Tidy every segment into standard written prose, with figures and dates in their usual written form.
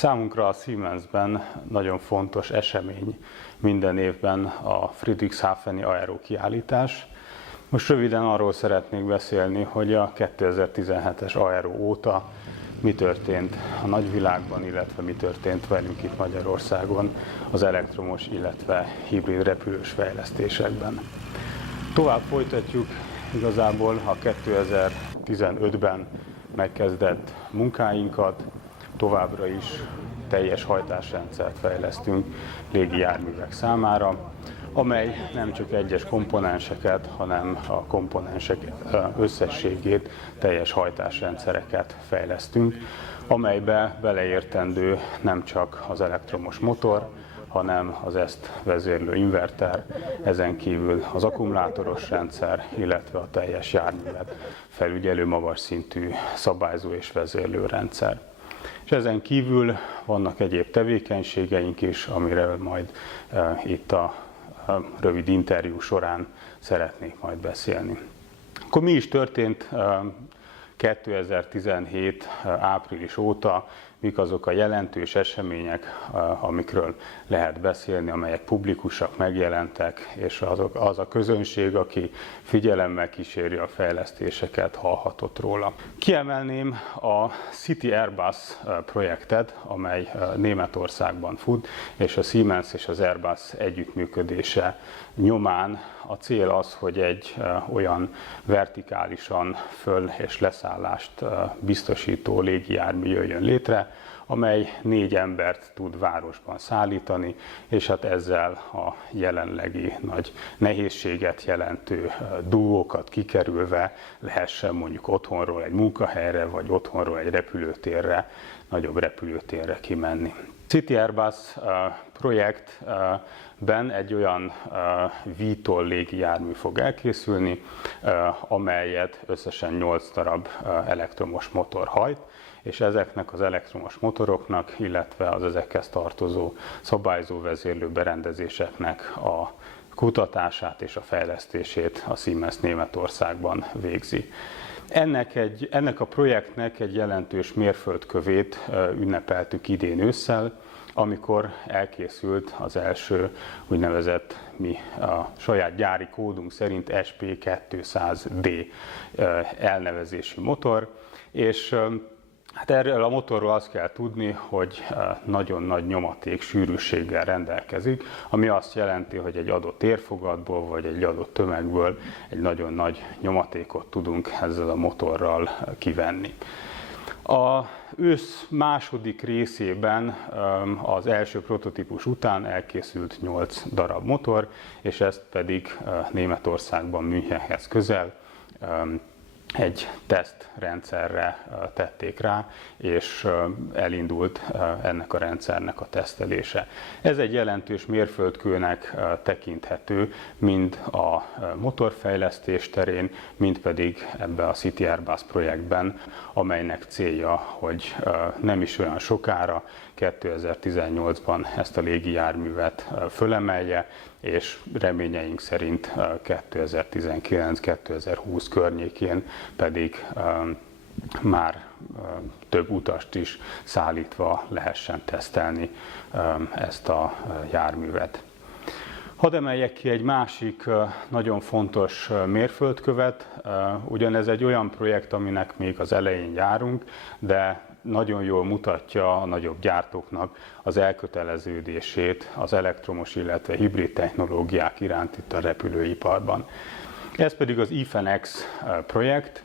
Számunkra a Siemensben nagyon fontos esemény minden évben a Friedrichshafeni Aero kiállítás. Most röviden arról szeretnék beszélni, hogy a 2017-es Aero óta mi történt a nagyvilágban, illetve mi történt velünk itt Magyarországon az elektromos, illetve hibrid repülős fejlesztésekben. Tovább folytatjuk igazából a 2015-ben megkezdett munkáinkat, továbbra is teljes hajtásrendszert fejlesztünk légijárművek számára, amely nem csak egyes komponenseket, hanem a komponensek összességét, teljes hajtásrendszereket fejlesztünk, amelybe beleértendő nem csak az elektromos motor, hanem az ezt vezérlő inverter, ezen kívül az akkumulátoros rendszer, illetve a teljes járművet felügyelő magas szintű szabályzó és vezérlő rendszer. És ezen kívül vannak egyéb tevékenységeink is, amiről majd itt a rövid interjú során szeretnék majd beszélni. Akkor mi is történt 2017. április óta, mik azok a jelentős események, amikről lehet beszélni, amelyek publikusak, megjelentek, és az a közönség, aki figyelemmel kíséri a fejlesztéseket, hallhatott róla. Kiemelném a City Airbus projektet, amely Németországban fut, és a Siemens és az Airbus együttműködése nyomán a cél az, hogy egy olyan vertikálisan föl- és leszállást biztosító légijármű jöjjön létre, amely 4 embert tud városban szállítani, és hát ezzel a jelenlegi nagy nehézséget jelentő dugókat kikerülve lehessen mondjuk otthonról egy munkahelyre, vagy otthonról egy repülőtérre, nagyobb repülőtérre kimenni. City Airbus projektben egy olyan VTOL légijármű fog elkészülni, amelyet összesen 8 darab elektromos motor hajt, és ezeknek az elektromos motoroknak, illetve az ezekhez tartozó szabályzó vezérlő berendezéseknek a kutatását és a fejlesztését a Siemens Németországban végzi. Ennek a projektnek egy jelentős mérföldkövét ünnepeltük idén ősszel, amikor elkészült az első úgynevezett, mi a saját gyári kódunk szerint SP200D elnevezésű motor, és hát erről a motorról azt kell tudni, hogy nagyon nagy nyomaték sűrűséggel rendelkezik, ami azt jelenti, hogy egy adott térfogatból vagy egy adott tömegből egy nagyon nagy nyomatékot tudunk ezzel a motorral kivenni. A ősz második részében az első prototípus után elkészült 8 darab motor, és ezt pedig Németországban, Münchenhez közel egy tesztrendszerre tették rá, és elindult ennek a rendszernek a tesztelése. Ez egy jelentős mérföldkőnek tekinthető, mind a motorfejlesztés terén, mind pedig ebbe a City Airbus projektben, amelynek célja, hogy nem is olyan sokára, 2018-ban ezt a légijárművet fölemelje, és reményeink szerint 2019-2020 környékén pedig már több utast is szállítva lehessen tesztelni ezt a járművet. Hadd emeljek ki egy másik nagyon fontos mérföldkövet, ugyanez egy olyan projekt, aminek még az elején járunk, de nagyon jól mutatja a nagyobb gyártóknak az elköteleződését az elektromos, illetve hibrid technológiák iránt itt a repülőiparban. Ez pedig az IFENX projekt,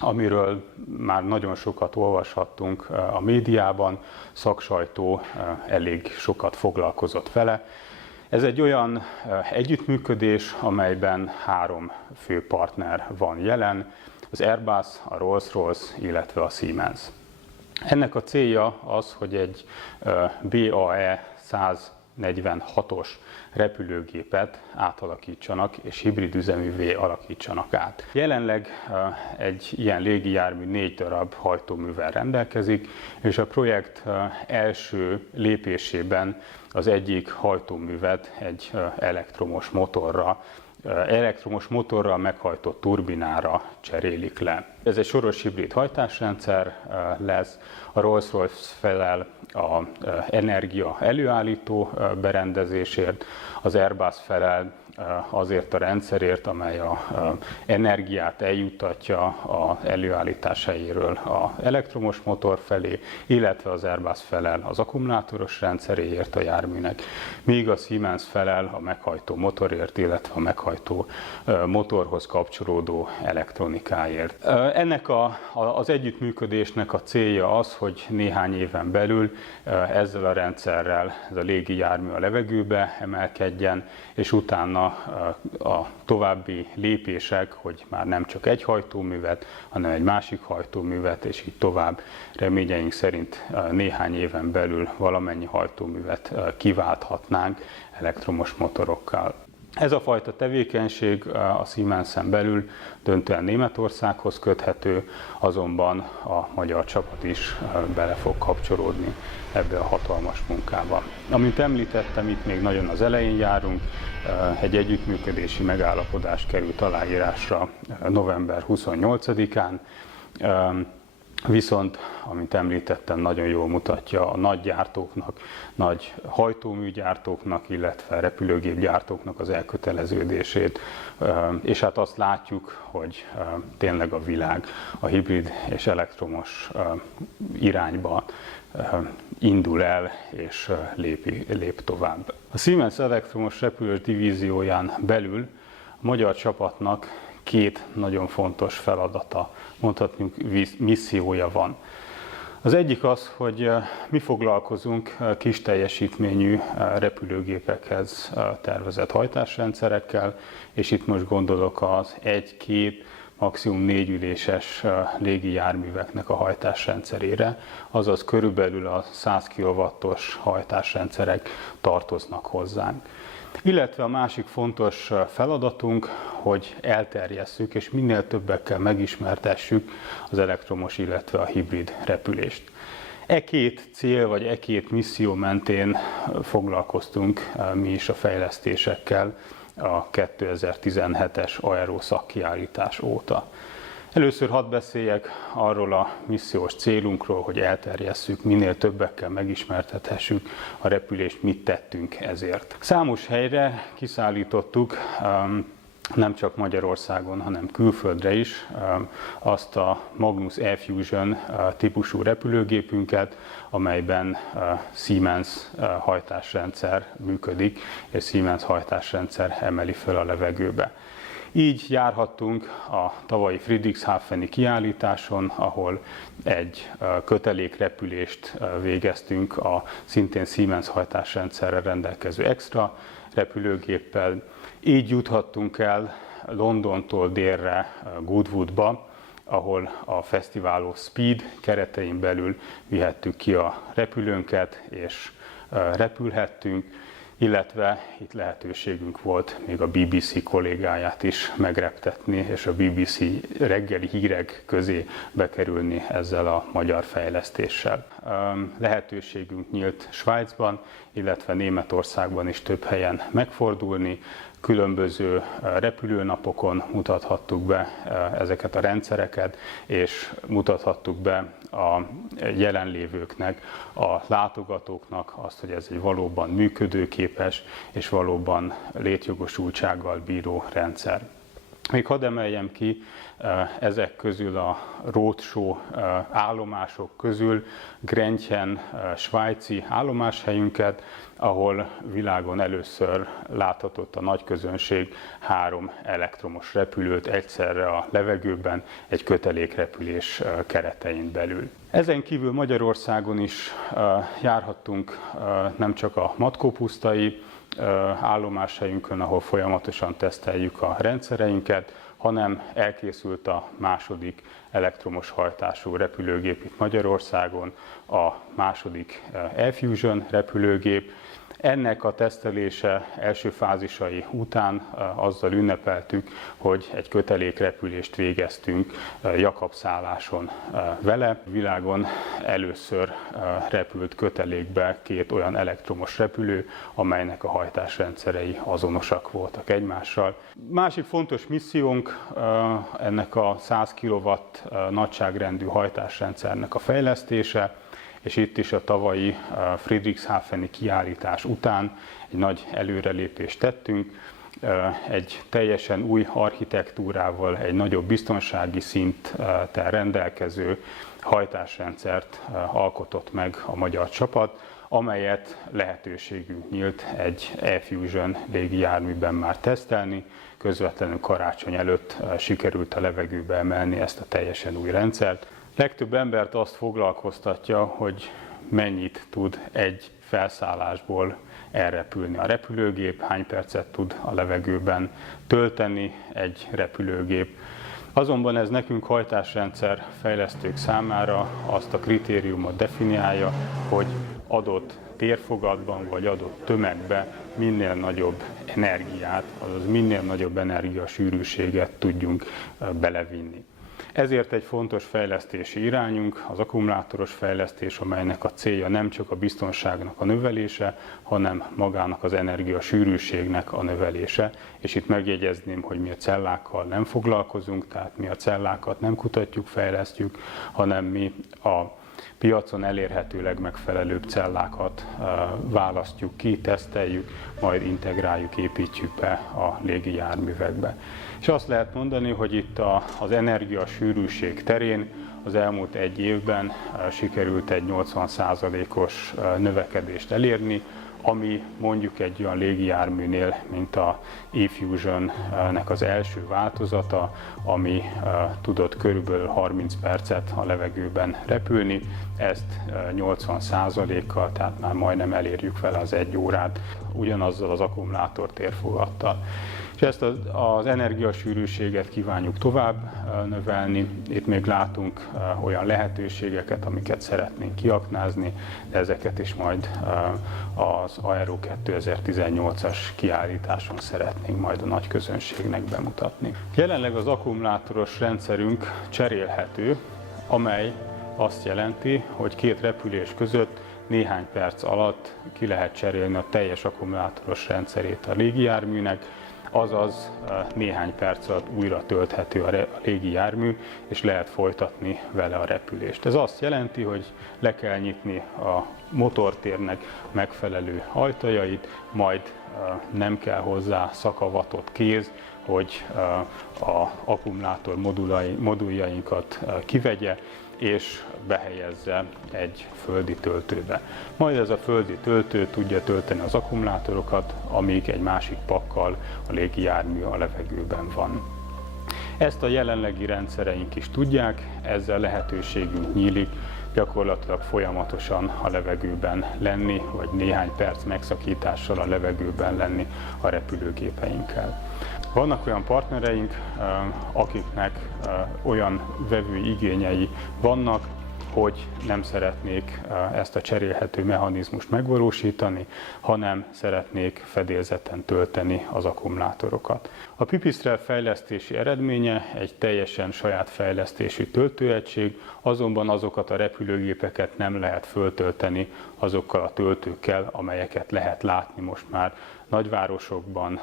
amiről már nagyon sokat olvashattunk a médiában, szaksajtó elég sokat foglalkozott vele. Ez egy olyan együttműködés, amelyben 3 fő partner van jelen, az Airbus, a Rolls-Royce, illetve a Siemens. Ennek a célja az, hogy egy BAe 146-os repülőgépet átalakítsanak és hibrid üzeművé alakítsanak át. Jelenleg egy ilyen légijármű 4 darab hajtóművel rendelkezik, és a projekt első lépésében az egyik hajtóművet egy elektromos motorral meghajtott turbinára cserélik le. Ez egy soros hibrid hajtásrendszer lesz, a Rolls-Royce felel az energia előállító berendezésért, az Airbus felel azért a rendszerért, amely az energiát eljuttatja az előállítás helyéről az elektromos motor felé, illetve az Airbus felel az akkumulátoros rendszeréért a járműnek, míg a Siemens felel a meghajtó motorért, illetve a meghajtó motorhoz kapcsolódó elektronikáért. Ennek az együttműködésnek a célja az, hogy néhány éven belül ezzel a rendszerrel ez a légi jármű a levegőbe emelkedjen, és utána a további lépések, hogy már nem csak egy hajtóművet, hanem egy másik hajtóművet, és így tovább reményeink szerint néhány éven belül valamennyi hajtóművet kiválthatnánk elektromos motorokkal. Ez a fajta tevékenység a Siemensen belül döntően Németországhoz köthető, azonban a magyar csapat is bele fog kapcsolódni ebbe a hatalmas munkába. Amint említettem, itt még nagyon az elején járunk, egy együttműködési megállapodás került aláírásra november 28-án, viszont, amint említettem, nagyon jól mutatja a nagy gyártóknak, nagy hajtóműgyártóknak, illetve repülőgépgyártóknak az elköteleződését, és hát azt látjuk, hogy tényleg a világ a hibrid és elektromos irányba indul el és lép tovább. A Siemens elektromos repülős divízióján belül a magyar csapatnak két nagyon fontos feladata, mondhatjuk missziója van. Az egyik az, hogy mi foglalkozunk kis teljesítményű repülőgépekhez tervezett hajtásrendszerekkel, és itt most gondolok az 1-2, maximum 4 üléses légi járműveknek a hajtásrendszerére, azaz körülbelül a 100 kW-os hajtásrendszerek tartoznak hozzánk. Illetve a másik fontos feladatunk, hogy elterjesszük és minél többekkel megismertessük az elektromos, illetve a hibrid repülést. E két cél vagy e két misszió mentén foglalkoztunk mi is a fejlesztésekkel a 2017-es Aero szakkiállítás óta. Először hadd beszéljek arról a missziós célunkról, hogy elterjesszük, minél többekkel megismertethessük a repülést, mit tettünk ezért. Számos helyre kiszállítottuk, nem csak Magyarországon, hanem külföldre is azt a Magnus E-Fusion típusú repülőgépünket, amelyben Siemens hajtásrendszer működik, és Siemens hajtásrendszer emeli fel a levegőbe. Így járhattunk a tavalyi Friedrichshafeni kiállításon, ahol egy kötelékrepülést végeztünk a szintén Siemens hajtásrendszerrel rendelkező extra repülőgéppel. Így juthattunk el Londontól délre Goodwoodba, ahol a Festival of Speed keretein belül vihettük ki a repülőnket és repülhettünk, illetve itt lehetőségünk volt még a BBC kollégáját is megreptetni, és a BBC reggeli hírek közé bekerülni ezzel a magyar fejlesztéssel. Lehetőségünk nyílt Svájcban, illetve Németországban is több helyen megfordulni, különböző repülőnapokon mutathattuk be ezeket a rendszereket, és mutathattuk be a jelenlévőknek, a látogatóknak azt, hogy ez egy valóban működőképes és valóban létjogosultsággal bíró rendszer. Még hadd emeljem ki ezek közül a roadshow állomások közül Grenchen svájci állomáshelyünket, ahol világon először láthatott a nagy közönség 3 elektromos repülőt egyszerre a levegőben egy kötelékrepülés keretein belül. Ezen kívül Magyarországon is járhattunk nem csak a Matkópusztai állomáshelyünkön, ahol folyamatosan teszteljük a rendszereinket, hanem elkészült a második elektromos hajtású repülőgép itt Magyarországon, a második E-Fusion repülőgép. Ennek a tesztelése első fázisai után azzal ünnepeltük, hogy egy kötelékrepülést végeztünk Jakab-szálláson vele. Világon először repült kötelékbe 2 olyan elektromos repülő, amelynek a hajtásrendszerei azonosak voltak egymással. Másik fontos missziónk ennek a 100 kW nagyságrendű hajtásrendszernek a fejlesztése, és itt is a tavalyi Friedrichshafeni kiállítás után egy nagy előrelépést tettünk. Egy teljesen új architektúrával, egy nagyobb biztonsági szinttel rendelkező hajtásrendszert alkotott meg a magyar csapat, amelyet lehetőségünk nyílt egy E-Fusion légijárműben már tesztelni. Közvetlenül karácsony előtt sikerült a levegőbe emelni ezt a teljesen új rendszert. Legtöbb embert azt foglalkoztatja, hogy mennyit tud egy felszállásból elrepülni a repülőgép, hány percet tud a levegőben tölteni egy repülőgép. Azonban ez nekünk hajtásrendszer fejlesztők számára azt a kritériumot definiálja, hogy adott térfogatban vagy adott tömegbe minél nagyobb energiát, azaz minél nagyobb energiasűrűséget tudjunk belevinni. Ezért egy fontos fejlesztési irányunk az akkumulátoros fejlesztés, amelynek a célja nem csak a biztonságnak a növelése, hanem magának az energiasűrűségnek a növelése. És itt megjegyezném, hogy mi a cellákkal nem foglalkozunk, tehát mi a cellákat nem kutatjuk, fejlesztjük, hanem mi a piacon elérhető legmegfelelőbb cellákat választjuk ki, teszteljük, majd integráljuk, építjük be a légijárművekbe. És azt lehet mondani, hogy itt az energiasűrűség terén az elmúlt 1 évben sikerült egy 80%-os növekedést elérni, ami mondjuk egy olyan légijárműnél, mint a E-Fusion-nek az első változata, ami tudott körülbelül 30 percet a levegőben repülni, ezt 80%-kal, tehát már majdnem elérjük vele az 1 órát, ugyanazzal az akkumulátor térfogattal. És ezt az energiasűrűséget kívánjuk tovább növelni. Itt még látunk olyan lehetőségeket, amiket szeretnénk kiaknázni, de ezeket is majd az Aero 2018-as kiállításon szeretnénk majd a nagy közönségnek bemutatni. Jelenleg az akkumulátoros rendszerünk cserélhető, amely azt jelenti, hogy 2 repülés között néhány perc alatt ki lehet cserélni a teljes akkumulátoros rendszerét a légijárműnek, azaz néhány perc alatt újra tölthető a légijármű, és lehet folytatni vele a repülést. Ez azt jelenti, hogy le kell nyitni a motortérnek megfelelő ajtajait, majd nem kell hozzá szakavatott kéz, hogy az akkumulátor moduljainkat kivegye, és behelyezze egy földi töltőbe. Majd ez a földi töltő tudja tölteni az akkumulátorokat, amíg egy másik pakkal a légijármű a levegőben van. Ezt a jelenlegi rendszereink is tudják, ezzel lehetőségünk nyílik gyakorlatilag folyamatosan a levegőben lenni, vagy néhány perc megszakítással a levegőben lenni a repülőgépeinkkel. Vannak olyan partnereink, akiknek olyan vevői igényei vannak, hogy nem szeretnék ezt a cserélhető mechanizmust megvalósítani, hanem szeretnék fedélzeten tölteni az akkumulátorokat. A Pipistrel fejlesztési eredménye egy teljesen saját fejlesztésű töltőegység, azonban azokat a repülőgépeket nem lehet föltölteni azokkal a töltőkkel, amelyeket lehet látni most már nagyvárosokban,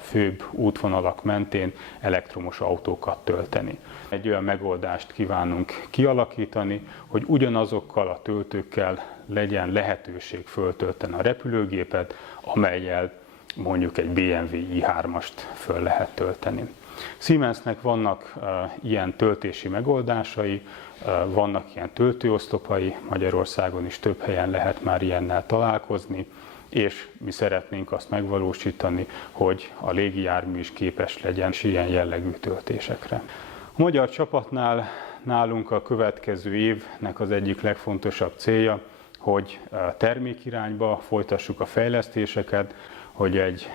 főbb útvonalak mentén elektromos autókat tölteni. Egy olyan megoldást kívánunk kialakítani, hogy ugyanazokkal a töltőkkel legyen lehetőség föltölteni a repülőgépet, amellyel mondjuk egy BMW i3-ast föl lehet tölteni. Siemensnek vannak ilyen töltési megoldásai, vannak ilyen töltőoszlopai, Magyarországon is több helyen lehet már ilyennel találkozni, és mi szeretnénk azt megvalósítani, hogy a légijármű is képes legyen ilyen jellegű töltésekre. A magyar csapatnál nálunk a következő évnek az egyik legfontosabb célja, hogy termékirányba folytassuk a fejlesztéseket. hogy egy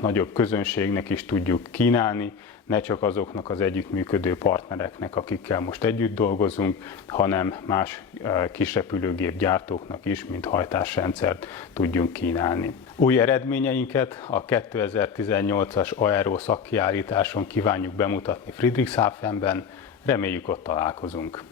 nagyobb közönségnek is tudjuk kínálni, ne csak azoknak az együttműködő partnereknek, akikkel most együtt dolgozunk, hanem más kisrepülőgép gyártóknak is, mint hajtásrendszert tudjunk kínálni. Új eredményeinket a 2018-as Aero szakkiállításon kívánjuk bemutatni Friedrichshafenben, reméljük ott találkozunk.